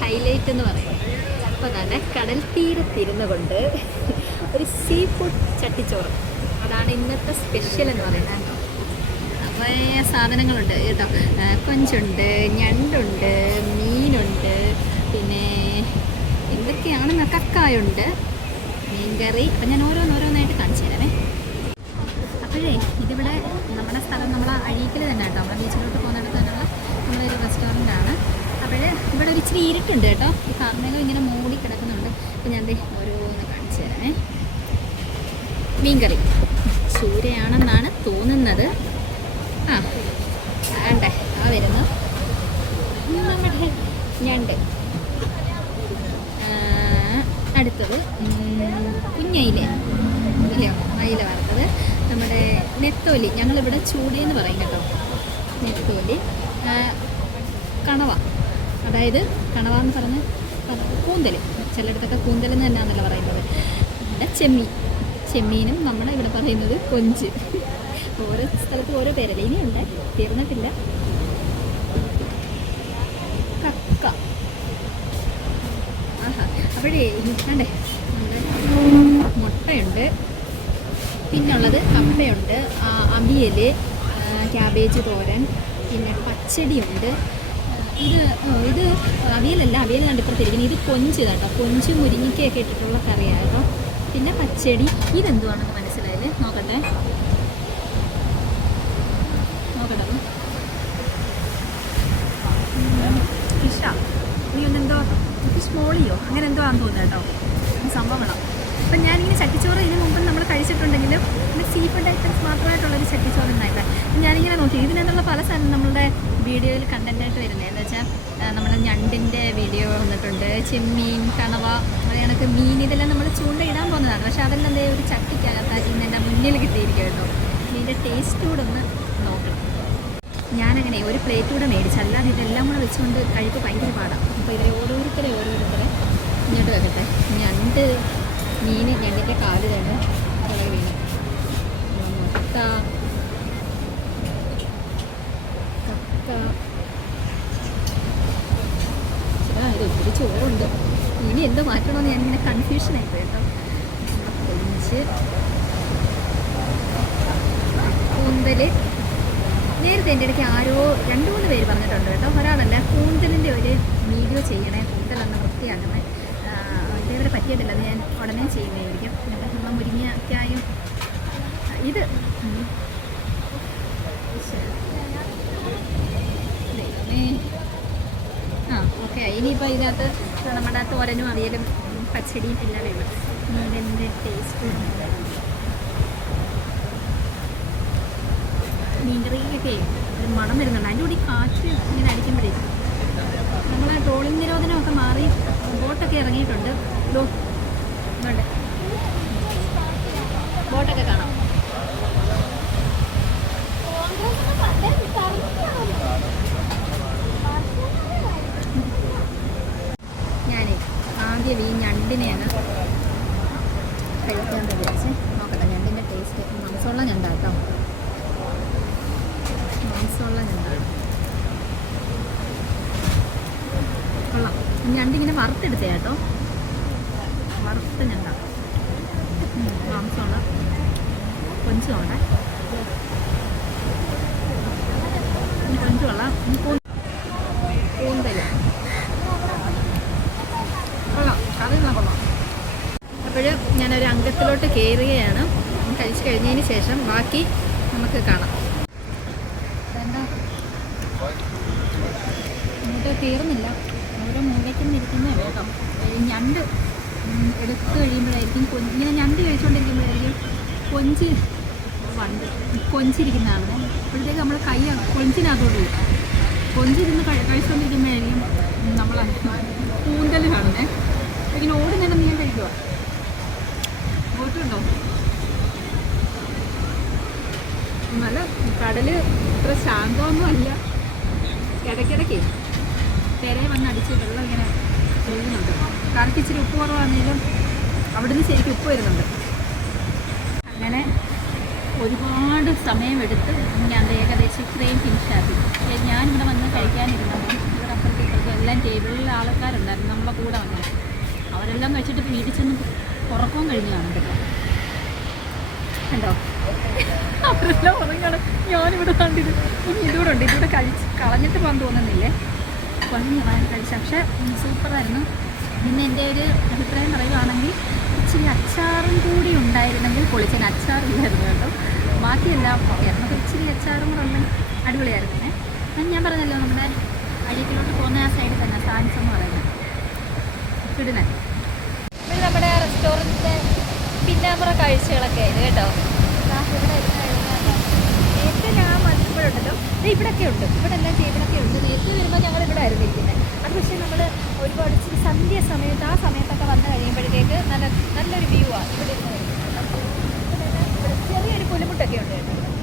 Highlight എന്ന് പറയുന്നത്. അപ്പോൾ തന്നെ കടൽ തീരത്തിരുന്നു കൊണ്ട് ഒരു സീ ഫുഡ് ചട്ടിച്ചോറ്. അതാണ് ഇന്നത്തെ സ്പെഷ്യൽ എന്ന് പറയുന്നത് കുറേ സാധനങ്ങളുണ്ട് കേട്ടോ. കൊഞ്ചുണ്ട് ഞണ്ടുണ്ട് മീനുണ്ട് പിന്നെ എന്തൊക്കെയാണെന്ന് കക്കായുണ്ട് മീൻകറി. അപ്പം ഞാൻ ഓരോന്നോരോന്നായിട്ട് കാണിച്ചു തരാമേ. അപ്പോഴേ ഇതിവിടെ നമ്മുടെ സ്ഥലം നമ്മളെ അഴീക്കൽ തന്നെ കേട്ടോ. നമ്മുടെ ബീച്ചിലോട്ട് പോകുന്നിടത്ത് തന്നെയുള്ള റെസ്റ്റോറന്റ് ആണ് അപ്പോൾ ഇവിടെ ഒരു ഇച്ചിരി ഇരുട്ടുണ്ട് കേട്ടോ. ഈ കാർമേഘം ഇങ്ങനെ മൂടി കിടക്കുന്നുണ്ട്. അപ്പോൾ ഞാൻ ഓരോന്ന് കാണിച്ചു തരാമേ. മീൻകറി. ചൂരയാണെന്നാണ് തോന്നുന്നത്. ആ വേണ്ടേ? ആ വരുന്നു. നമ്മുടെ ഞണ്ട്. അടുത്തത് കുഞ്ഞയിലെ. ഇല്ലയോ? അയില വറുത്തത്. നമ്മുടെ നെത്തോലി. ഞങ്ങളിവിടെ ചൂടി എന്ന് പറയും കേട്ടോ. വേണ്ടി കണവ. അതായത് കണവ എന്ന് പറഞ്ഞ് കൂന്തൽ ചിലയിടത്തൊക്കെ കൂന്തൽ എന്ന് തന്നെയാണല്ലോ പറയുന്നത്. ഇവിടെ ചെമ്മീൻ. ചെമ്മീനും നമ്മുടെ ഇവിടെ പറയുന്നത് കൊഞ്ച്. ഓരോ സ്ഥലത്ത് ഓരോ പേരല്ലേ? ഇനിയുണ്ട് തീർന്നിട്ടില്ല. കക്ക. ആഹാ. അപ്പോഴേ കണ്ടേ നമ്മുടെ മുട്ടയുണ്ട്. പിന്നുള്ളത് കപ്പയുണ്ട്. അമിയൽ ക്യാബേജ് തോരൻ പിന്നെ പച്ചടിയുണ്ട് ഇത് ഇത് അവിയലല്ല അവിയൽ കണ്ടിപ്പുറത്തിരിക്കുന്നത് ഇത് കൊഞ്ച് കേട്ടോ കൊഞ്ച് മുരിങ്ങിക്കയൊക്കെ ഇട്ടിട്ടുള്ള കറിയാണ് പിന്നെ പച്ചടി ഇതെന്തുവാണെന്ന് മനസ്സിലായില്ലേ നോക്കട്ടെ നോക്കട്ടെ. ഫിഷ നീ ഒന്നെന്തോ ഫിഷ് അങ്ങനെ എന്തോ ആണെന്ന് തോന്നുന്നു കേട്ടോ സംഭവമാണ് അപ്പം ഞാനിങ്ങനെ ചട്ടിച്ചോറ് ഇതിന് മുമ്പ് നമ്മൾ കഴിച്ചിട്ടുണ്ടെങ്കിലും സീ ഫുഡ് ഐറ്റംസ് മാത്രമായിട്ടുള്ളൊരു ചട്ടിച്ചോറ് ഉണ്ടായിട്ട് ഞാനിങ്ങനെ നോക്കി. ഇതിനകത്തുള്ള പല സാധനം നമ്മളുടെ വീഡിയോയിൽ കണ്ടന്റായിട്ട് വരുന്നത്. എന്താ വെച്ചാൽ നമ്മുടെ ഞണ്ടിന്റെ വീഡിയോ വന്നിട്ടുണ്ട്. ചെമ്മീൻ കണവ അങ്ങനെയാണ് മീൻ ഇതെല്ലാം നമ്മൾ ചൂണ്ടയിടാൻ പോകുന്നതാണ്. പക്ഷേ അതെല്ലാം എന്തെങ്കിലും ഒരു ചട്ടിക്കകത്ത് ഇന്ന് എന്റെ മുന്നിൽ കിട്ടിയിരിക്കും കേട്ടോ ഇതിന്റെ ടേസ്റ്റ് കൂടെ ഒന്ന് നോക്കണം. ഞാനങ്ങനെ ഒരു പ്ലേറ്റ് കൂടെ മേടിച്ചു. അല്ലാതെ ഇതെല്ലാം കൂടെ വെച്ചുകൊണ്ട് കഴിപ്പ് ഭയങ്കര പാടാണ് അപ്പോൾ ഇതിൽ ഓരോരുത്തരെ ഓരോരുത്തരെ ഇങ്ങോട്ട് വെക്കട്ടെ. ഞണ്ട് മീൻ ഞണ്ടിന്റെ കാൽ തന്നെ പുറകെ വീണ്. മുട്ട. കക്ക ഇത് ഒത്തിരി ചോറുണ്ട്. ഇനി എന്ത് മാറ്റണമെന്ന് ഞാനിങ്ങനെ കൺഫ്യൂഷൻ ആയിപ്പോയി കേട്ടോ. കൊഞ്ച്. കൂന്തൽ നേരത്തെ എന്റെ ഇടയ്ക്ക് ആരോ രണ്ട് മൂന്ന് പേര് പറഞ്ഞിട്ടുണ്ട് കേട്ടോ. ഒരാളല്ല കൂന്തലിന്റെ ഒരു വീഡിയോ ചെയ്യണേ. കൂന്തലൊന്ന് വൃത്തിയാക്കണേ. ഇതേവരെ പറ്റിയിട്ടില്ല. അത് ഞാൻ ഉടനെ ചെയ്യുന്നതായിരിക്കും. പിന്നെ നമ്മൾ മുരിങ്ങയ്ക്കായും ഇത് ആ ഓക്കെ. ഇനിയിപ്പോൾ ഇതിനകത്ത് നമ്മുടെ തോരനും അവിയലും പച്ചടിയും എല്ലാം വേണം. മീനിന്റെ ടേസ്റ്റ് മീൻകറിക്കൊക്കെ ഒരു മണം വരുന്നുണ്ട്. അതിന്റെ കൂടി കാറ്റ് ഇങ്ങനെ അടിക്കുമ്പോഴേ. നമ്മൾ ട്രോളിംഗ് നിരോധനമൊക്കെ മാറി ബോട്ടൊക്കെ ഇറങ്ങിയിട്ടുണ്ട്. ബോട്ടൊക്കെ കാണാം. ഞാൻ ആദ്യം ഈ ഞണ്ടിനെയാണ് കഴിക്കാൻ വിചാരിച്ച് നോക്കട്ടെ ഞണ്ടിന്റെ ടേസ്റ്റ് മാംസമുള്ള ഞണ്ടാട്ടോ മാംസമുള്ള ഞണ്ടാണ് കൊള്ളാം. ഞണ്ടിങ്ങനെ വറുത്തെടുത്തേ കേട്ടോ. ഞണ്ട ഉം, മാംസമുള്ള കൊഞ്ചുണ്ട് കൊഞ്ചു കൊള്ളാം. കറി കൊള്ളാം. അപ്പോൾ ഞാനൊരു അംഗത്തിലോട്ട് കയറുകയാണ്. കഴിച്ച് കഴിഞ്ഞതിന് ശേഷം ബാക്കി നമുക്ക് കാണാം. ഇങ്ങോട്ട് തീർന്നില്ല ഓരോ മൂലയ്ക്കും ഇരിക്കുന്നേ ഈ ഞണ്ട്. എടുത്ത് കഴിയുമ്പോഴായിരിക്കും കൊഞ്ച്. ഇങ്ങനെ ഞണ്ട് കഴിച്ചുകൊണ്ടിരിക്കുമ്പോഴായിരിക്കും കൊഞ്ച് വണ്ട് കൊഞ്ചിരിക്കുന്നതാണ്. അപ്പോഴത്തേക്ക് നമ്മൾ കൈ കൊഞ്ചിനകത്തോട്ട് പോകും കൊഞ്ചിരുന്ന് കഴി കഴിച്ചുകൊണ്ടിരിക്കുമ്പോഴായിരിക്കും നമ്മൾ കൂന്തൽ കാണുന്നേ. ഇങ്ങനെ ഓടി തന്നെ നീ കഴിക്കുക ഓട്ടുണ്ടോ നല്ല കടൽ ഇത്ര ശാന്തമൊന്നും അല്ല ഇടയ്ക്കിടയ്ക്ക് തിരയെ വന്ന് അടിച്ച് വെള്ളം ഇങ്ങനെ ഒഴുകുന്നുണ്ട് കറിക്ക് ഇച്ചിരി ഉപ്പ് കുറവാണെങ്കിലും അവിടുന്ന് ശരിക്കും ഉപ്പ് വരുന്നുണ്ട്. അങ്ങനെ ഒരുപാട് സമയമെടുത്ത് ഞാൻ ഏകദേശം ഇത്രയും ഫിനിഷാക്കി ഞാനിവിടെ വന്ന് കഴിക്കാനിരുന്നപ്പോൾ ഇവിടെ അപ്പുറത്ത് ഇപ്പുറത്ത് എല്ലാം ടേബിളിൽ ആൾക്കാരുണ്ടായിരുന്നു. നമ്മളെ കൂടെ വന്നു അവരെല്ലാം കഴിച്ചിട്ട് വീട്ടിൽ ഉറക്കവും കഴിഞ്ഞു കാണും കേട്ടോ. കണ്ടോ? അവരെല്ലാം ഉറങ്ങണം. ഞാനിവിടെ കണ്ടിട്ട് ഇനി ഇതുകൂടെ ഉണ്ട്. ഇതുകൂടെ കഴിച്ച് കളഞ്ഞിട്ട് പോകാൻ തോന്നുന്നില്ലേ? കൊഞ്ഞ് ഞാൻ കഴിച്ച പക്ഷേ സൂപ്പറായിരുന്നു. പിന്നെ എന്റെ ഒരു അഭിപ്രായം പറയുകയാണെങ്കിൽ ഇച്ചിരി അച്ചാറും കൂടി ഉണ്ടായിരുന്നെങ്കിൽ പൊളിച്ചതിന് അച്ചാറില്ലായിരുന്നു കേട്ടോ. ബാക്കിയെല്ലാം ഓക്കെയായിരുന്നു അപ്പോൾ ഇച്ചിരി അച്ചാറും കൂടെ ഉള്ള അടിപൊളിയായിരുന്നു. അത് ഞാൻ പറഞ്ഞല്ലോ നമ്മുടെ അഴീക്കിലോട്ട് പോകുന്ന ആ സൈഡിൽ തന്നെ സാൻസ് എന്ന് പറയുന്നത്. കിടുന്ന ഇത് നമ്മുടെ റെസ്റ്റോറന്റിന്റെ പിന്നാമ്പുറ കാഴ്ചകളൊക്കെ ആയിരുന്നു കേട്ടോ. ഇവിടെ ദേ ഇവിടെയൊക്കെ ഉണ്ട്. ഇവിടെ എല്ലാം ടേബിളൊക്കെ ഉണ്ട്. നേരത്തെ വരുമ്പോൾ ഞങ്ങൾ ഇവിടെ ആയിരുന്നു ഇരിക്കുന്നത് അത് പക്ഷേ നമ്മൾ ഒരുപാട് സന്ധ്യ സമയത്ത് ആ സമയത്തൊക്കെ വന്നു കഴിയുമ്പോഴത്തേക്ക് നല്ല നല്ലൊരു വ്യൂ ആണ് ഇവിടെ ഇരുന്ന് ചെറിയൊരു പുലിമുട്ടൊക്കെ ഉണ്ട് കേട്ടോ.